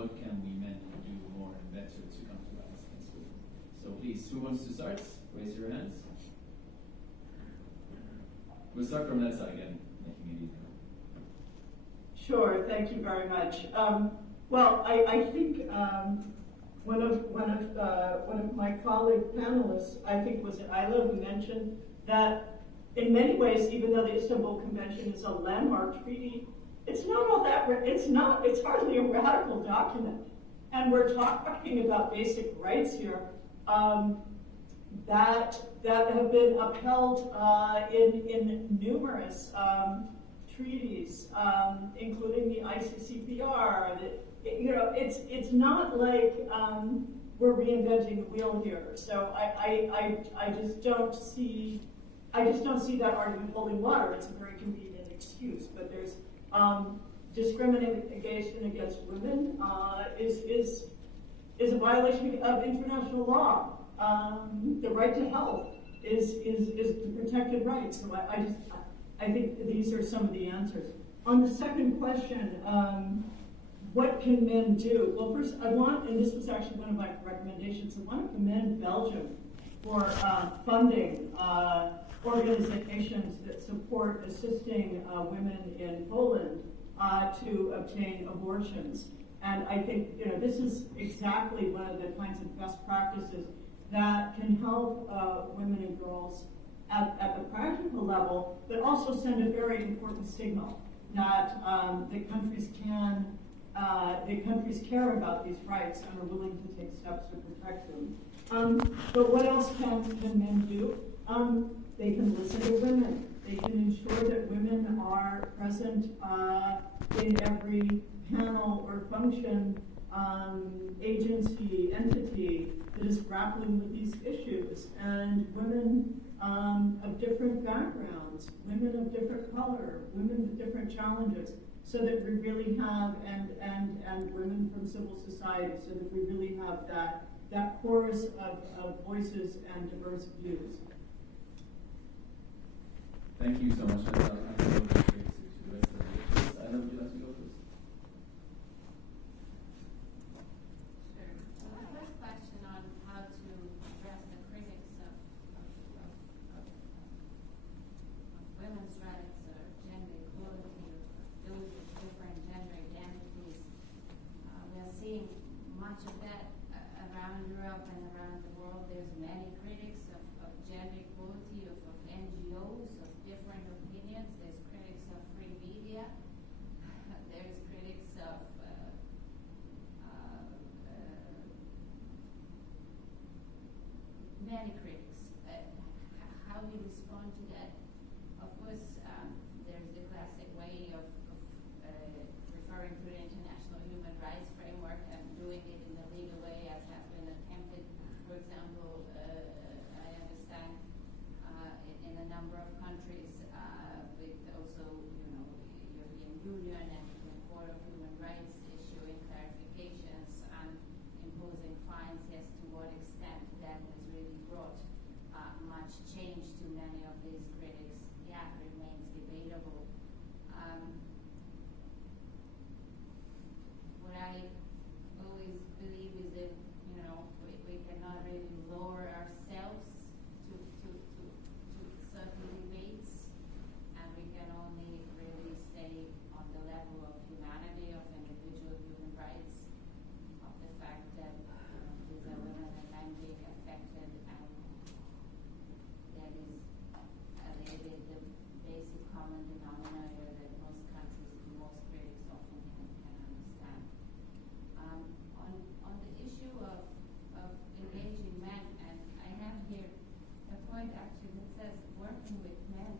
what can we men do more and better to come to rights against women. So please, who wants to start? Raise your hands. We'll start from that side again, making it easier. Sure, thank you very much. Well, I think one of my colleague panelists, I think was Ayla, who mentioned that in many ways, even though the Stambul Convention is a landmark treaty, it's not all that. It's hardly a radical document, and we're talking about basic rights here that have been upheld in numerous treaties, including the ICCPR. It's not like we're reinventing the wheel here. So I just don't see that argument holding water. It's a very convenient excuse, but there's discrimination against women is a violation of international law. The right to health is the protected right. So I think these are some of the answers. On the second question, what can men do? Well, first I want, and this was actually one of my recommendations, I want to commend Belgium for funding organizations that support assisting women in Poland to obtain abortions. And I think this is exactly one of the kinds of best practices that can help women and girls at the practical level, but also send a very important signal that the countries care about these rights and are willing to take steps to protect them. But what else can men do? They can listen to women. They can ensure that women are present in every panel or function, agency, entity that is grappling with these issues. And women of different backgrounds, women of different color, women with different challenges, so that we really have, and women from civil society, so that we really have that chorus of voices and diverse views. Thank you so much. I'm going to go straight to the rest of the lectures. Ayla, would you like to go first? Sure. So the first question on how to address the critics of women's rights or gender equality or those with different gender identities. We are seeing much of that around Europe and around the world. There's many critics of gender equality, of NGOs, of different opinions. There's critics of free media. There's critics of many critics. How we respond to that? Of course, there's the classic way of referring to the international human rights framework and doing it in a legal way, as has been attempted. For example, I understand in a number of countries, with also, European Union and the Court of Human Rights issuing clarifications and imposing fines as to what extent that has really brought much change to many of these critics. Yeah, remains debatable. What I always believe is that, we cannot really lower ourselves to certain debates, and we can only really stay on the level of humanity, of individual human rights, of the fact that these are women and men being affected, and that is the basic common denominator that most countries, most critics often can understand. On the issue of engaging men, and I have here a point actually that says working with men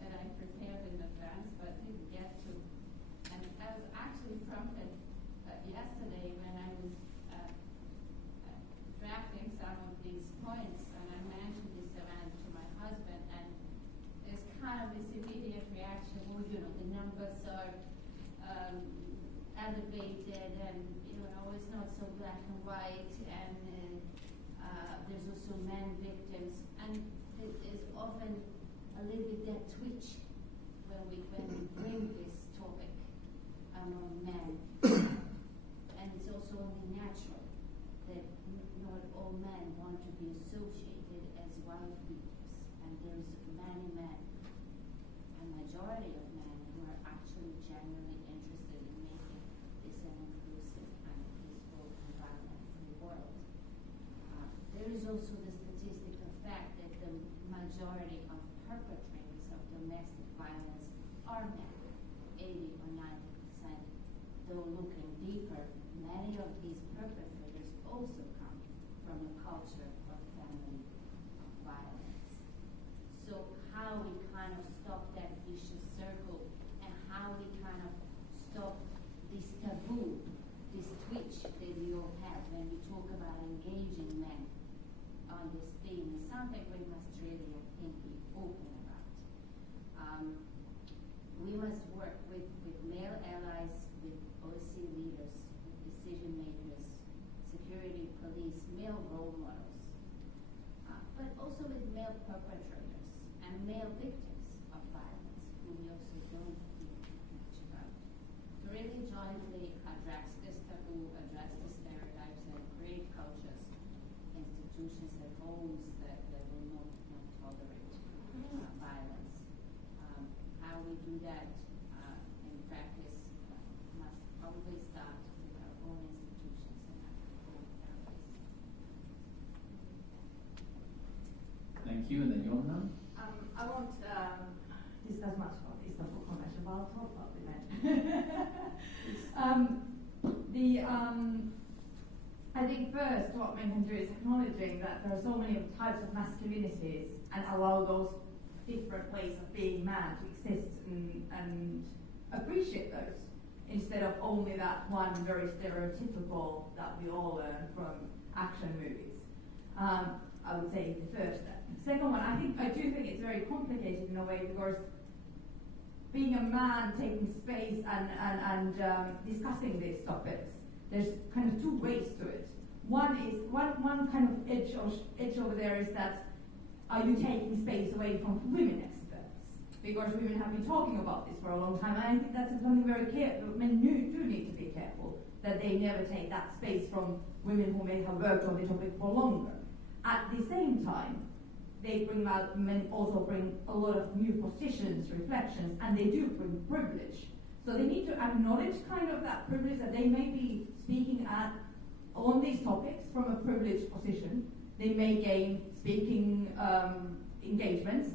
that I prepared in advance but didn't get to. And I was actually prompted yesterday when I was drafting some of these points, and I mentioned this event to my husband, and there's kind of this immediate reaction, well, the numbers are elevated, and it's not so black and white, and there's also men victims, and there's often a little bit that twitch when we bring this topic among men, and it's also also the statistical fact that the majority of perpetrators of domestic violence are men, 80 or 90%. Though looking deeper, many of these perpetrators also come from a culture or family of violence. So how we kind of stop that vicious circle, and how we kind of stop this taboo, this twitch that we all have when we talk about engaging men on this theme, is something we must really, I think, be open about. We must work with male allies, with OSCE leaders, with decision makers, security police, male role models, but also with male perpetrators and male victims of violence, who we also don't hear much about. To really jointly address this taboo, address the stereotypes, and create cultures, institutions, and homes that will not tolerate violence. How we do that in practice must probably start with our own institutions and our own families. Thank you, and then Johanna. I won't discuss much about the Stambul Convention, but I'll talk about the men. I think first what men can do is acknowledging that there are so many types of masculinities and allow those different ways of being man to exist and appreciate those, instead of only that one very stereotypical that we all learn from action movies. I would say the first step. Second one, I do think it's very complicated in a way, because being a man taking space and discussing these topics, there's kind of two ways to it. One kind of edge over there is that, are you taking space away from women experts? Because women have been talking about this for a long time, and I think that's something very careful. Men do need to be careful that they never take that space from women who may have worked on the topic for longer. At the same time, men also bring a lot of new positions, reflections, and they do bring privilege. So they need to acknowledge kind of that privilege, that they may be speaking on these topics from a privileged position. They may gain speaking engagements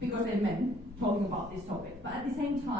because they're men talking about this topic. But at the same time,